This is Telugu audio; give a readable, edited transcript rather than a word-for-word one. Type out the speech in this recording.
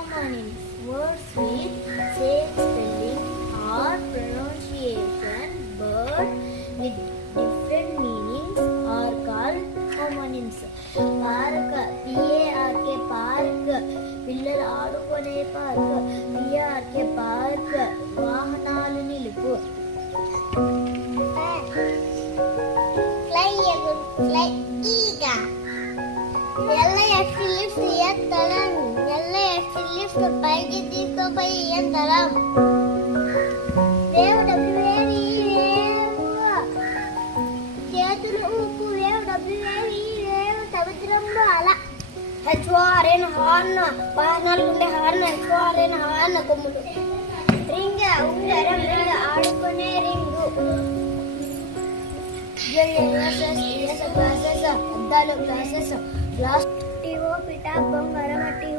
homonyms. Words with same spelling or pronunciation but with different meanings are called homonyms. Park, P-A-R-K, park. పిల్లలు ఆడుకునే పార్క్. P-A-R-K, park. వాహనాలు నిలుపు. Fly, ఈగ. L-I-F-T, lift, ఎత్తడం. L-I-F-T, lift, పైకి తీసుకుపోయి ఎత్తడం. Wave, W-A-V, wave. చేతులు ఊపు, వేవ్, W-A-V, వేవ్. సముద్రంలో అల. H-O-R-N, horn. వాహనాలు ఉండే హార్న్. H-O-R-N, horn. కొమ్ములు. రింగ్, ఉంగరం. రింగ్, ఆడుకునే రింగు. గ్లాసెస్, అద్దాలు. Glasses, glass. టీవో, పిఠా, బొంగరం.